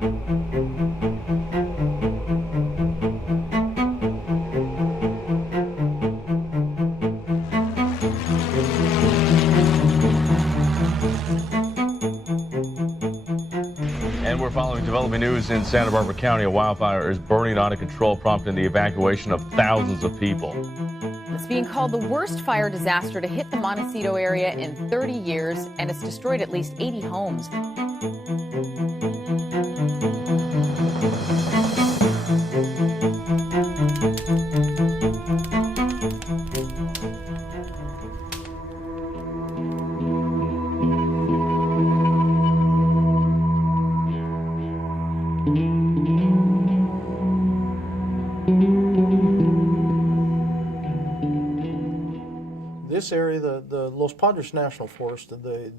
And we're following developing news in Santa Barbara County. A wildfire is burning out of control, prompting the evacuation of thousands of people. It's being called the worst fire disaster to hit the Montecito area in 30 years, and it's destroyed at least 80 homes. This area, the Los Padres National Forest, the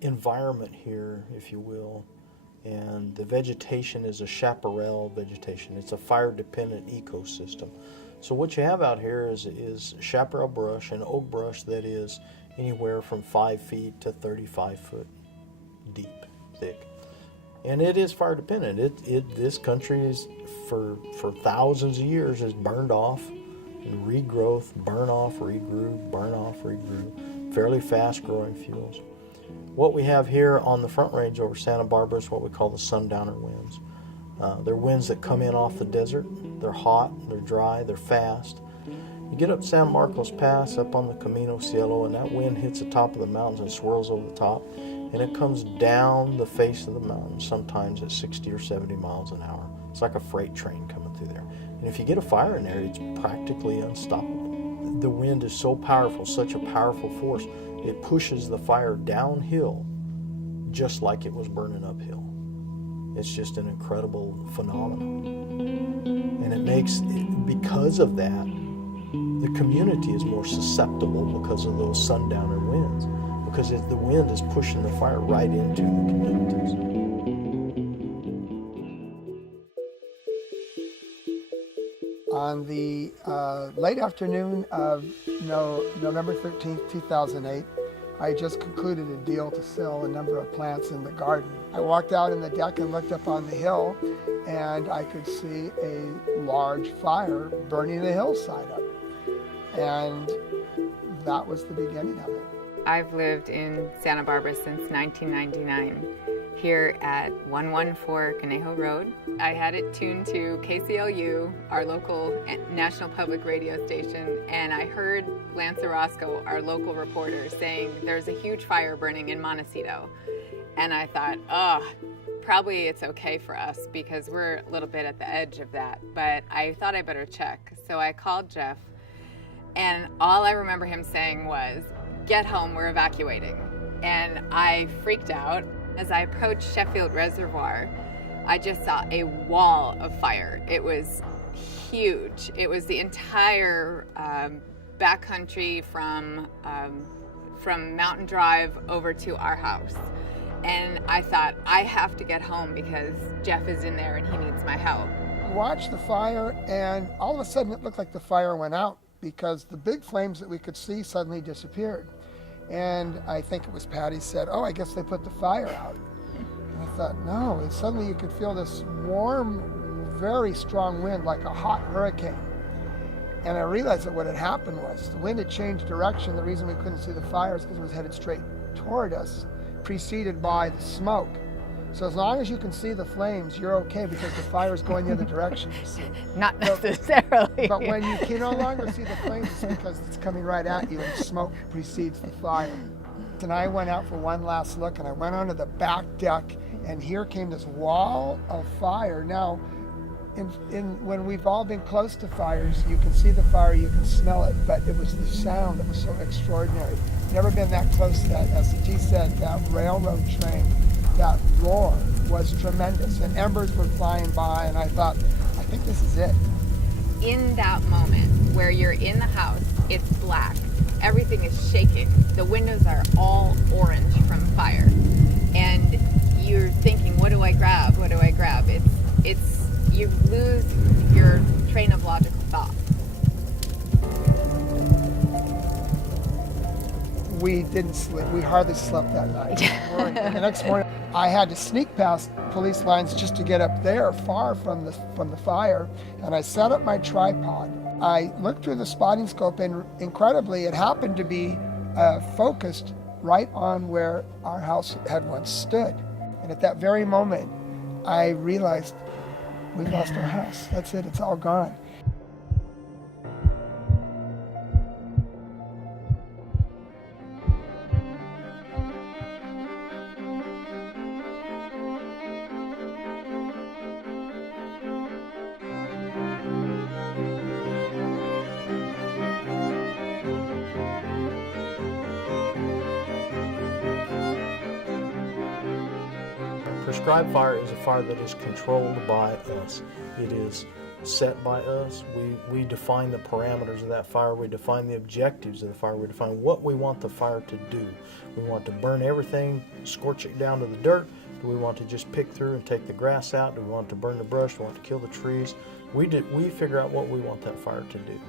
environment here, if you will, and the vegetation is a chaparral vegetation. It's a fire-dependent ecosystem. So what you have out here is chaparral brush and oak brush that is anywhere from 5 feet to 35 foot deep, thick. And it is fire dependent. This country is for thousands of years has burned off and regrowth, burn off, regrew, burn off, regrew, fairly fast growing fuels. What we have here on the Front Range over Santa Barbara is what we call the sundowner winds. They're winds that come in off the desert. They're hot, they're dry, they're fast. You get up San Marcos Pass, up on the Camino Cielo, and that wind hits the top of the mountains and swirls over the top, and it comes down the face of the mountain, sometimes at 60 or 70 miles an hour. It's like a freight train coming through there. And if you get a fire in there, it's practically unstoppable. The wind is so powerful, such a powerful force, it pushes the fire downhill just like it was burning uphill. It's just an incredible phenomenon. And it makes, because of that, the community is more susceptible because of those sundowner winds, because the wind is pushing the fire right into the communities. On the late afternoon of November 13th, 2008, I just concluded a deal to sell a number of plants in the garden. I walked out in the deck and looked up on the hill, and I could see a large fire burning the hillside up. And that was the beginning of it. I've lived in Santa Barbara since 1999, here at 114 Conejo Road. I had it tuned to KCLU, our local national public radio station, and I heard Lance Orozco, our local reporter, saying there's a huge fire burning in Montecito. And I thought, probably it's okay for us because we're a little bit at the edge of that, but I thought I better check. So I called Jeff, and all I remember him saying was, "Get home, we're evacuating." And I freaked out. As I approached Sheffield Reservoir, I just saw a wall of fire. It was huge. It was the entire backcountry from Mountain Drive over to our house. And I thought, I have to get home because Jeff is in there and he needs my help. We watched the fire, and all of a sudden it looked like the fire went out because the big flames that we could see suddenly disappeared. And I think it was Patty said, "Oh, I guess they put the fire out." And I thought, no, and suddenly you could feel this warm, very strong wind, like a hot hurricane. And I realized that what had happened was the wind had changed direction. The reason we couldn't see the fire is because it was headed straight toward us, preceded by the smoke. So as long as you can see the flames, you're okay because the fire is going the other direction. Not necessarily. But when you can no longer see the flames, it's because it's coming right at you and smoke precedes the fire. And I went out for one last look, and I went onto the back deck, and here came this wall of fire. Now, when we've all been close to fires, you can see the fire, you can smell it, but it was the sound that was so extraordinary. Never been that close to that, as T said, that railroad train. That roar was tremendous, and embers were flying by, and I thought, I think this is it. In that moment where you're in the house, it's black, everything is shaking, the windows are all orange from fire, and you're thinking, what do I grab? What do I grab? It's you lose your train of logical thought. We didn't sleep. We hardly slept that night. And the next morning, I had to sneak past police lines just to get up there, far from the fire. And I set up my tripod. I looked through the spotting scope, and incredibly, it happened to be focused right on where our house had once stood. And at that very moment, I realized we've lost our house. That's it. It's all gone. Prescribed fire is a fire that is controlled by us. It is set by us. We define the parameters of that fire. We define the objectives of the fire. We define what we want the fire to do. We want to burn everything, scorch it down to the dirt. Do we want to just pick through and take the grass out? Do we want to burn the brush? Do we want to kill the trees? We figure out what we want that fire to do.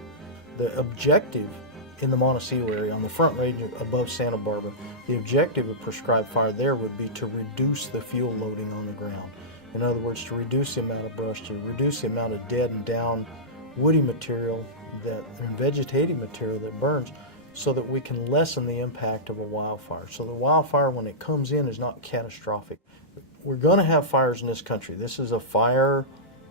The objective in the Montecito area, on the Front Range above Santa Barbara, the objective of prescribed fire there would be to reduce the fuel loading on the ground. In other words, to reduce the amount of brush, to reduce the amount of dead and down woody material and vegetative material that burns, so that we can lessen the impact of a wildfire. So the wildfire, when it comes in, is not catastrophic. We're going to have fires in this country. This is a fire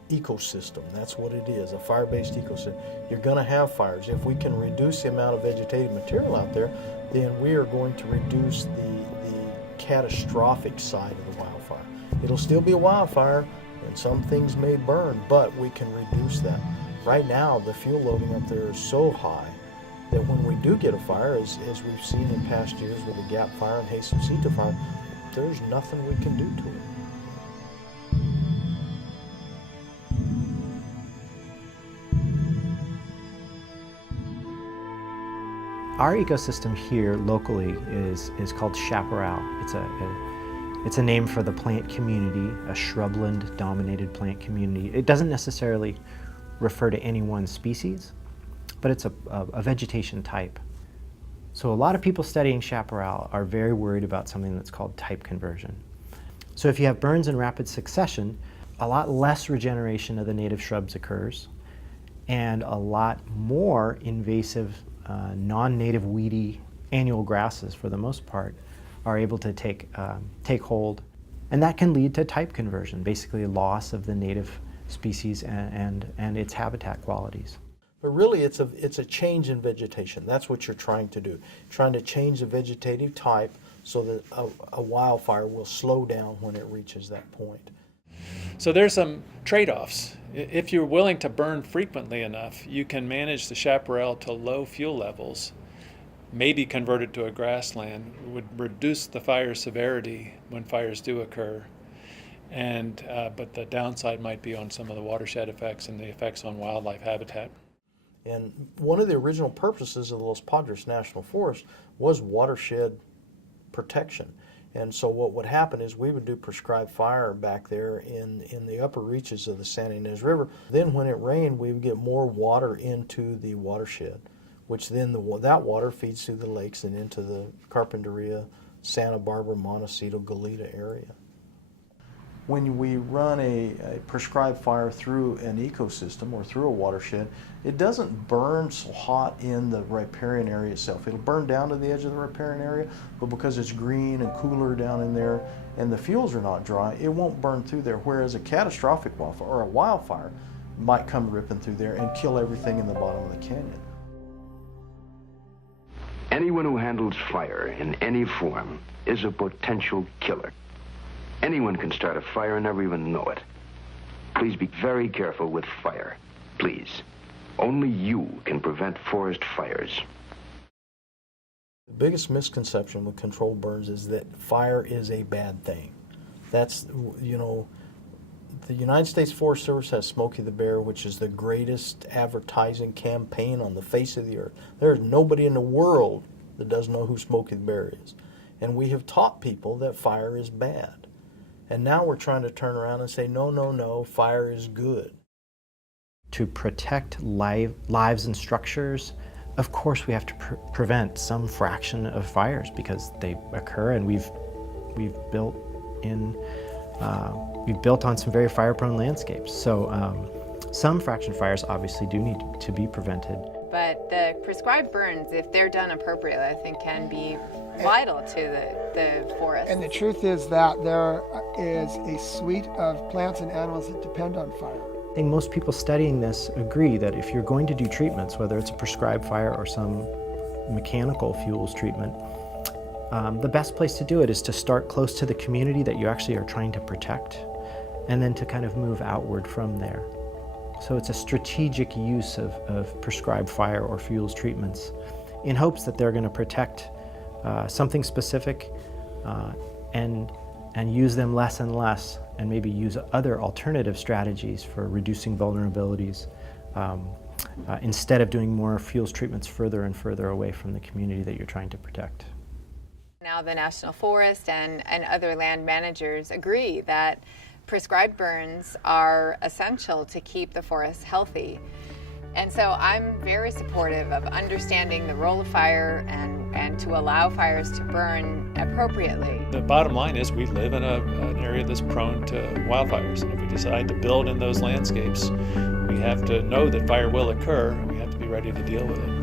ecosystem. That's what it is, a fire-based ecosystem. You're going to have fires. If we can reduce the amount of vegetative material out there, then we are going to reduce the catastrophic side of the wildfire. It'll still be a wildfire, and some things may burn, but we can reduce that. Right now, the fuel loading up there is so high that when we do get a fire, as we've seen in past years with the Gap Fire and Jesucita Fire, there's nothing we can do to it. Our ecosystem here locally is called chaparral. It's a name for the plant community, a shrubland-dominated plant community. It doesn't necessarily refer to any one species, but it's a vegetation type. So a lot of people studying chaparral are very worried about something that's called type conversion. So if you have burns in rapid succession, a lot less regeneration of the native shrubs occurs, and a lot more invasive non-native weedy annual grasses, for the most part, are able to take hold. And that can lead to type conversion, basically a loss of the native species and its habitat qualities. But really it's a change in vegetation. That's what you're trying to do. Trying to change the vegetative type so that a wildfire will slow down when it reaches that point. So there's some trade-offs. If you're willing to burn frequently enough, you can manage the chaparral to low fuel levels, maybe convert it to a grassland, would reduce the fire severity when fires do occur. But the downside might be on some of the watershed effects and the effects on wildlife habitat. And one of the original purposes of the Los Padres National Forest was watershed protection. And so what would happen is we would do prescribed fire back there in the upper reaches of the Santa Ynez River. Then when it rained, we would get more water into the watershed, which then that water feeds through the lakes and into the Carpinteria, Santa Barbara, Montecito, Goleta area. When we run a prescribed fire through an ecosystem or through a watershed, it doesn't burn so hot in the riparian area itself. It'll burn down to the edge of the riparian area, but because it's green and cooler down in there and the fuels are not dry, it won't burn through there, whereas a catastrophic wildfire or a wildfire might come ripping through there and kill everything in the bottom of the canyon. Anyone who handles fire in any form is a potential killer. Anyone can start a fire and never even know it. Please be very careful with fire. Please. Only you can prevent forest fires. The biggest misconception with controlled burns is that fire is a bad thing. That's, you know, the United States Forest Service has Smokey the Bear, which is the greatest advertising campaign on the face of the earth. There's nobody in the world that doesn't know who Smokey the Bear is. And we have taught people that fire is bad. And now we're trying to turn around and say, no, no, no, fire is good. To protect lives and structures Of course, we have to prevent some fraction of fires because they occur, and we've built on some very fire-prone landscapes. So some fraction fires obviously do need to be prevented. But the prescribed burns, if they're done appropriately, I think can be vital to the forest. And the truth is that there is a suite of plants and animals that depend on fire. I think most people studying this agree that if you're going to do treatments, whether it's a prescribed fire or some mechanical fuels treatment, the best place to do it is to start close to the community that you actually are trying to protect, and then to kind of move outward from there. So it's a strategic use of prescribed fire or fuels treatments in hopes that they're going to protect something specific and use them less and less, and maybe use other alternative strategies for reducing vulnerabilities instead of doing more fuels treatments further and further away from the community that you're trying to protect. Now the National Forest and other land managers agree that prescribed burns are essential to keep the forest healthy. And so I'm very supportive of understanding the role of fire and to allow fires to burn appropriately. The bottom line is we live in an area that's prone to wildfires, and if we decide to build in those landscapes, we have to know that fire will occur, and we have to be ready to deal with it.